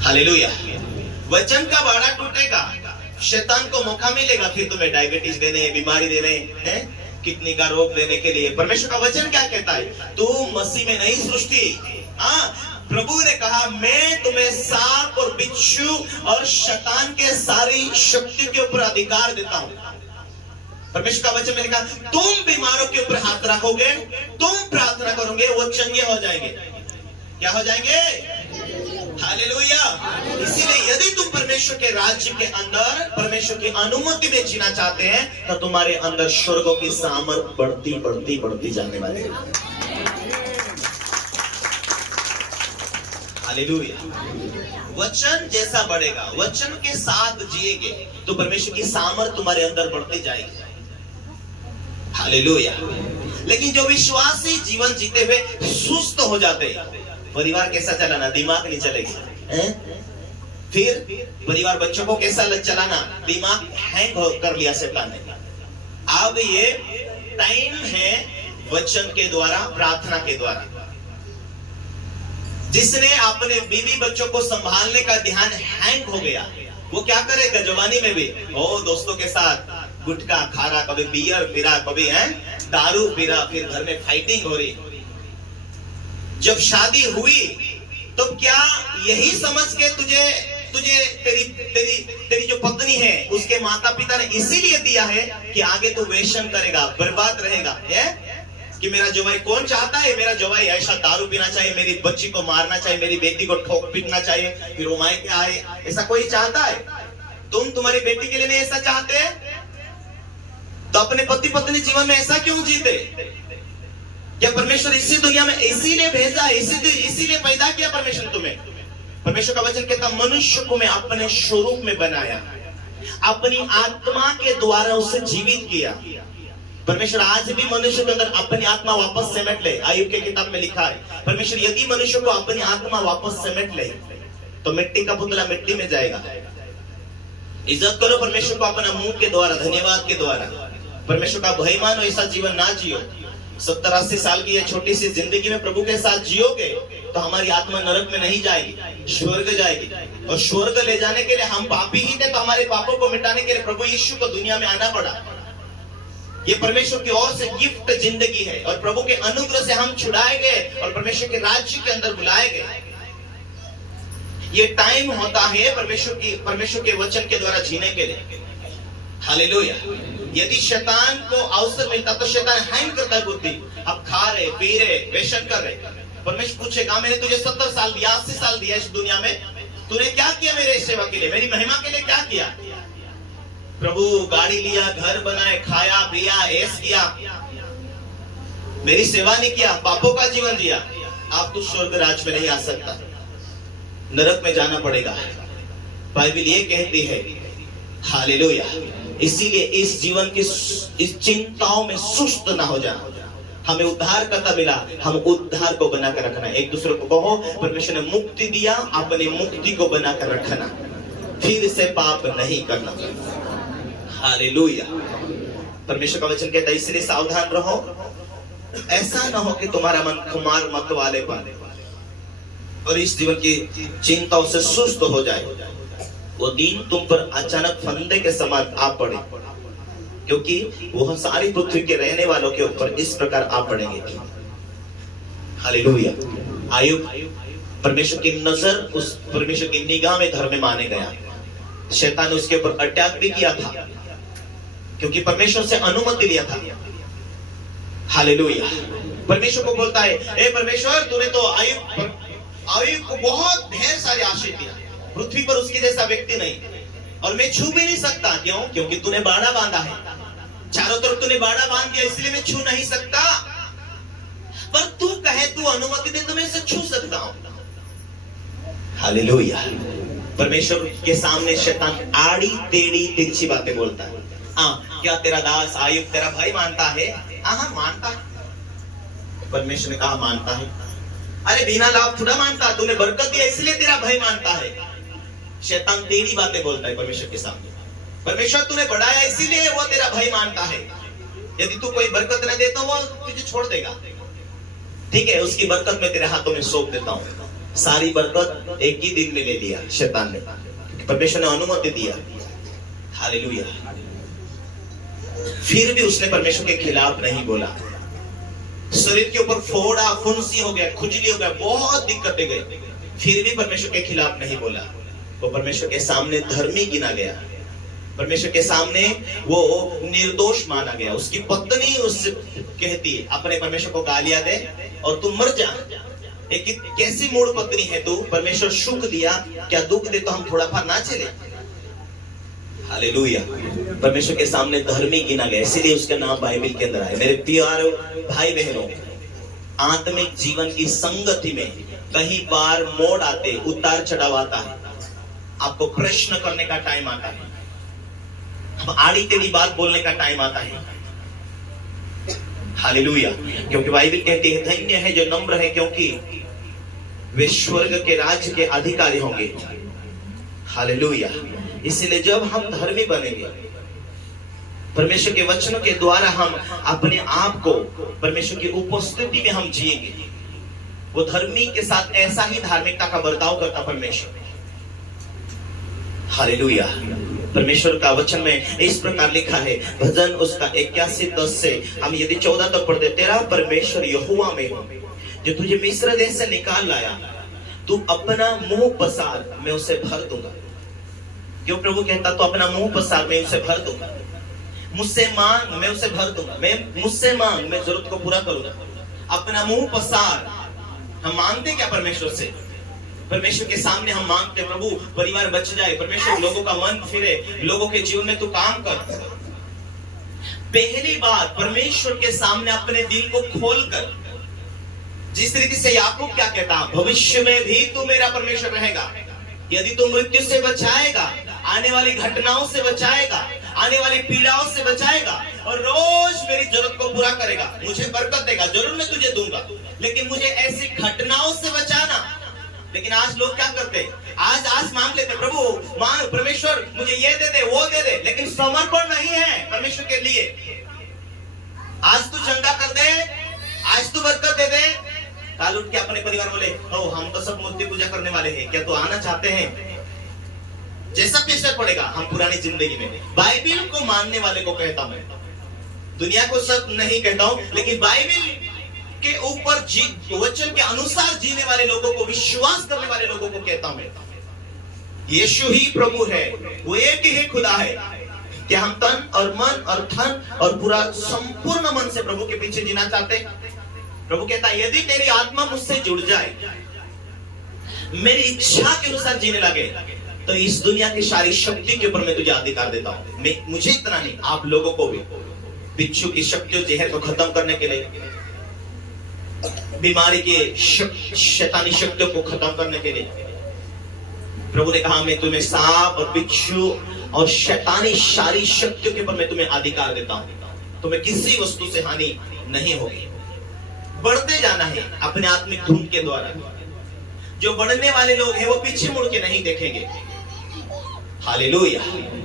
Hallelujah. वचन का बाड़ा टूटेगा, शैतान को मौका मिलेगा फिर तुम्हें डायबिटीज देने, बीमारी देने, हैं, किडनी का रोग देने के लिए। परमेश्वर का वचन क्या कहता है? तू मसीह में नई सृष्टि। प्रभु ने कहा मैं तुम्हें सांप और बिच्छू और शैतान के सारी शक्ति के ऊपर अधिकार देता हूं। परमेश्वर का वचन में लिखा तुम बीमारों के ऊपर हाथ रखोगे, तुम प्रार्थना करोगे, वो चंगे हो जाएंगे। क्या हो जाएंगे? हालेलुया। इसीलिए यदि तुम परमेश्वर के राज्य के अंदर परमेश्वर की अनुमति में जीना चाहते हैं तो तुम्हारे अंदर स्वर्गों की सामर्थ बढ़ती बढ़ती बढ़ती जाने वाली है। हालेलुया। वचन जैसा बढ़ेगा, वचन के साथ जिएंगे तो परमेश्वर की सामर्थ तुम्हारे अंदर बढ़ती जाएगी। हालेलुया। लेकिन जो विश्वासी जीवन जीते हुए सुस्त हो जाते, परिवार कैसा चलाना, दिमाग नहीं चलेगी, फिर परिवार बच्चों को कैसा चलाना, दिमाग हैंग कर लिया शैतान ने। अब ये टाइम है वचन के द्वारा, प्रार्थना के द्वारा। जिसने अपने बीवी बच्चों को संभालने का ध्यान हैंग हो गया, वो क्या करेगा जवानी में भी? दोस्तों के साथ गुटखा खा रहा, कभी बियर पी रहा, कभी दारू पी रहा, फिर घर में फाइटिंग हो रही। जब शादी हुई तो क्या यही समझ के तुझे तेरी जो पत्नी है उसके माता पिता ने इसीलिए दिया है कि आगे तू वेश्यन करेगा, बर्बाद रहेगा, कि मेरा जवाई कौन चाहता है? मेरा जवाई ऐसा दारू पीना चाहिए, मेरी बच्ची को मारना चाहिए, मेरी बेटी को ठोक पीटना चाहिए, फिर वो मायके आए, ऐसा कोई चाहता है? तुम तुम्हारी बेटी के लिए नहीं ऐसा चाहते तो अपने पति पत्नी जीवन में ऐसा क्यों जीते? क्या परमेश्वर इसी दुनिया में इसीलिए भेजा है, इसीलिए पैदा किया परमेश्वर तुम्हें? परमेश्वर का वचन कहता मनुष्य को मैं अपने स्वरूप में बनाया, अपनी आत्मा के द्वारा उसे जीवित किया। परमेश्वर आज भी मनुष्य के अंदर अपनी आत्मा वापस समेट ले। आयुब के किताब में लिखा है परमेश्वर यदि मनुष्य को अपनी आत्मा वापस समेट ले तो मिट्टी का पुतला मिट्टी में जाएगा। इज्जत करो परमेश्वर को अपना मुंह के द्वारा, धन्यवाद के द्वारा। परमेश्वर का भय मानो, ऐसा जीवन ना जियो। 70-80 साल की ये छोटी सी जिंदगी में प्रभु के साथ जियोगे तो हमारी आत्मा नरक में नहीं जाएगी, स्वर्ग जाएगी। और स्वर्ग ले जाने के लिए हम पापी ही थे, तो हमारे पापों को मिटाने के लिए प्रभु यीशु को दुनिया में आना पड़ा। ये परमेश्वर की ओर से गिफ्ट जिंदगी है और प्रभु के अनुग्रह से हम छुड़ाए गए और परमेश्वर के राज्य के अंदर बुलाए गए। ये टाइम होता है परमेश्वर के वचन के द्वारा जीने के लिए। हालेलुया। यदि शैतान को अवसर मिलता तो शैतान हैंग करता है बुद्धि। अब खा रहे, पी रहे, वेश्यन कर रहे। परमेश्वर पूछेगा मैंने तुझे 70 साल दिया, 80 साल दिया इस दुनिया में, तूने क्या किया मेरे सेवा के लिए, मेरी महिमा के लिए क्या किया? प्रभु गाड़ी लिया, घर बनाए, खाया पिया, ऐश किया, मेरी सेवा नहीं किया, पापों का जीवन जिया। आप तो स्वर्ग राज में नहीं आ सकता, नरक में जाना पड़ेगा। बाइबल ये कहती है। हालेलुया। इसीलिए इस जीवन की इस चिंताओं में सुस्त ना हो जाना। हमें उद्धार करता मिला, हम उद्धार को बनाकर रखना। एक दूसरे को कहो परमेश्वर ने मुक्ति दिया, अपनी मुक्ति को बनाकर रखना, फिर से पाप नहीं करना। हालेलुया। परमेश्वर का वचन कहता है इसलिए सावधान रहो, ऐसा ना हो कि तुम्हारा मन खुमार मत वाले पाने और इस जीवन की चिंताओं से सुस्त हो जाए। वो दिन तुम पर अचानक फंदे के समान आ पड़े, क्योंकि वह सारी पृथ्वी के रहने वालों के ऊपर इस प्रकार आ पड़ेंगे। हालेलुया। आयुब परमेश्वर की नजर, उस परमेश्वर की निगाह में धर्मी माने गया। शैतान उसके ऊपर अटैक भी किया था क्योंकि परमेश्वर से अनुमति लिया था। हालेलुया। परमेश्वर को बोलता है ए परमेश्वर तूने तो आयुब को बहुत ढेर सारी आशीष दिया, पृथ्वी पर उसके जैसा व्यक्ति नहीं, और मैं छू भी नहीं सकता। क्यों? क्योंकि तूने बाड़ा बांधा है, चारों तरफ तूने बाड़ा बांध दिया, इसलिए मैं छू नहीं सकता। पर तू कहे, तू अनुमति दे तो मैं इसे छू सकता हूं। हालेलुया। परमेश्वर के सामने शैतान आड़ी टेढ़ी तिरछी बातें बोलता है। क्या तेरा दास आयुब तेरा भाई मानता है? हाँ मानता है। परमेश्वर ने कहा मानता है। अरे बिना लाभ थोड़ा मानता, तूने बरकत दिया इसलिए तेरा भाई मानता है। शैतान टेढ़ी बातें बोलता है परमेश्वर के सामने। परमेश्वर तूने बढ़ाया इसीलिए वो तेरा भाई मानता है। यदि तू कोई बरकत न दे तो वो तुझे छोड़ देगा। ठीक है, उसकी बरकत मैं तेरे हाथों में सौंप देता हूं। सारी बरकत एक ही दिन में ले लिया शैतान ने। परमेश्वर ने अनुमति दिया। हालेलुया। फिर भी उसने परमेश्वर के खिलाफ नहीं बोला। शरीर के ऊपर फोड़ा, फुंसी हो गया, खुजली हो गया, बहुत दिक्कतें गई, फिर भी परमेश्वर के खिलाफ नहीं बोला। वो परमेश्वर के सामने धर्मी गिना गया, परमेश्वर के सामने वो निर्दोष माना गया। उसकी पत्नी उससे कहती है अपने परमेश्वर को गालियां दे और तू मर जा। एक कैसी मूढ़ पत्नी है तू, परमेश्वर सुख दिया, क्या दुख दे तो हम थोड़ा फार ना चले। हालेलुया। परमेश्वर के सामने धर्मी गिना गया, इसीलिए उसका नाम बाइबल के अंदर आया। मेरे प्यारे भाई बहनों, आत्मिक जीवन की संगति में कई बार मोड़ आते, उतार चढ़ाव आता है, आपको प्रश्न करने का टाइम आता है, आड़ी टेढ़ी बात बोलने का टाइम आता है। हालेलुया। क्योंकि बाइबल कहती है धन्य है जो नम्र है, क्योंकि वे स्वर्ग के राज्य के अधिकारी होंगे। हालेलुया। इसलिए जब हम धर्मी बनेंगे, परमेश्वर के वचनों के द्वारा हम अपने आप को परमेश्वर की उपस्थिति में हम जिएंगे। वो धर्मी के साथ ऐसा ही धार्मिकता का बर्ताव करता परमेश्वर। हालेलुया। परमेश्वर का वचन में इस प्रकार लिखा है, भजन उसका 81:10 से हम यदि 14 तक पढ़ते, तेरा परमेश्वर यहोवा में हो जो तुझे मिस्र देश से निकाल लाया, तू अपना मुंह पसार मैं उसे भर दूंगा। क्यों प्रभु कहता, तो अपना मुंह पसार मैं उसे भर दूंगा। मुझसे मांग मैं उसे भर दूंगा। मैं मुझसे मांग मैं जरूरत को पूरा करूंगा। अपना मुंह पसार। हम मांगते क्या परमेश्वर से? परमेश्वर के सामने हम मांगते प्रभु परिवार बच जाए, परमेश्वर लोगों का मन फिरे, लोगों के जीवन में तू काम कर। पहली बात, परमेश्वर के सामने अपने दिल को खोलकर, जिस तरीके से याकूब क्या कहता, भविष्य में भी तू मेरा परमेश्वर रहेगा। यदि तू मृत्यु से बचाएगा, आने वाली घटनाओं से बचाएगा, आने वाली पीड़ाओं से बचाएगा और रोज मेरी जरूरत को पूरा करेगा, मुझे बरकत देगा, जरूर मैं तुझे दूंगा, लेकिन मुझे ऐसी घटनाओं से बचाना। लेकिन आज लोग क्या करते हैं, आज मांग लेते, प्रभु मांग, परमेश्वर मुझे ये दे दे, वो दे दे, लेकिन समर्पण नहीं है परमेश्वर के लिए। आज तू चंगा कर दे, आज तू बरकत दे दे, काल उठ के अपने परिवार बोले, ओ हम तो सब मूर्ति पूजा करने वाले हैं, क्या तू आना चाहते हैं? जैसा प्रेशर पड़ेगा हम पुरानी जिंदगी में। बाइबल को मानने वाले को कहता मैं, दुनिया को सब नहीं कहता हूं, लेकिन बाइबल के ऊपर वचन के अनुसार जीने वाले लोगों को, विश्वास करने वाले लोगों को कहता हूं यीशु ही प्रभु है, वो एक ही खुदा है। क्या हम तन और मन और धन और पूरा संपूर्ण मन से प्रभु के पीछे जीना चाहते हैं? प्रभु कहता है यदि तेरी आत्मा मुझसे जुड़ जाए, मेरी इच्छा के अनुसार जीने लगे, तो इस दुनिया की सारी शक्ति के ऊपर मैं तुझे अधिकार देता हूं। मुझे इतना नहीं, आप लोगों को भी बिच्छू की शक्तियों, जहर को खत्म करने के लिए, बीमारी के शैतानी शक्तियों को खत्म करने के लिए प्रभु ने कहा, मैं तुम्हें सांप और बिच्छू और शैतानी सारी शक्तियों के ऊपर मैं तुम्हें अधिकार देता हूं। तुम्हें किसी वस्तु से हानि नहीं होगी। बढ़ते जाना है अपने आत्मिक धूम के द्वारा। जो बढ़ने वाले लोग हैं वो पीछे मुड़ के नहीं देखेंगे। हालेलुया।